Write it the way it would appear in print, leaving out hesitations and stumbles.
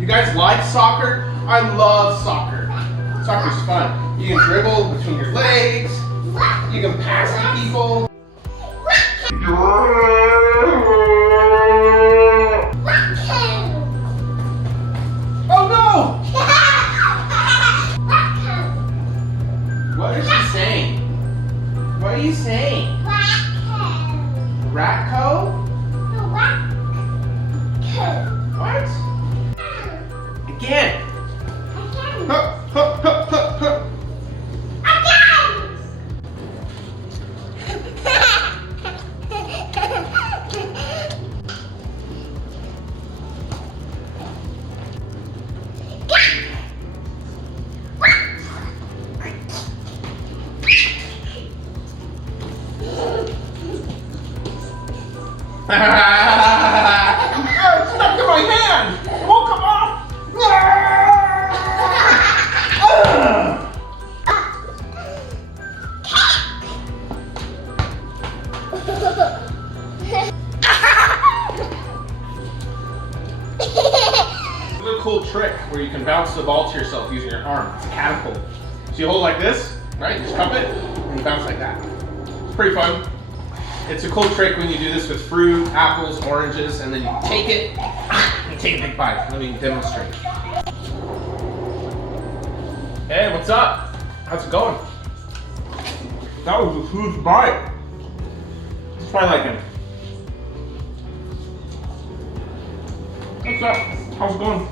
You guys like soccer? I love soccer. Soccer's fun. You can dribble between your legs. You can pass to people. Oh no! What is she saying? What are you saying? Ratco? What? Again. Huh, huh, huh, huh, huh. It's stuck in my hand! It won't come off! It's a cool trick where you can bounce the ball to yourself using your arm. It's a catapult. So you hold it like this, right? You just cup it, and you bounce like that. It's pretty fun. It's a cool trick when you do this with fruit, apples, oranges, and then you take it and take a big bite. Let me demonstrate. Hey, what's up? How's it going? That was a huge bite. Let's try that again. What's up? How's it going?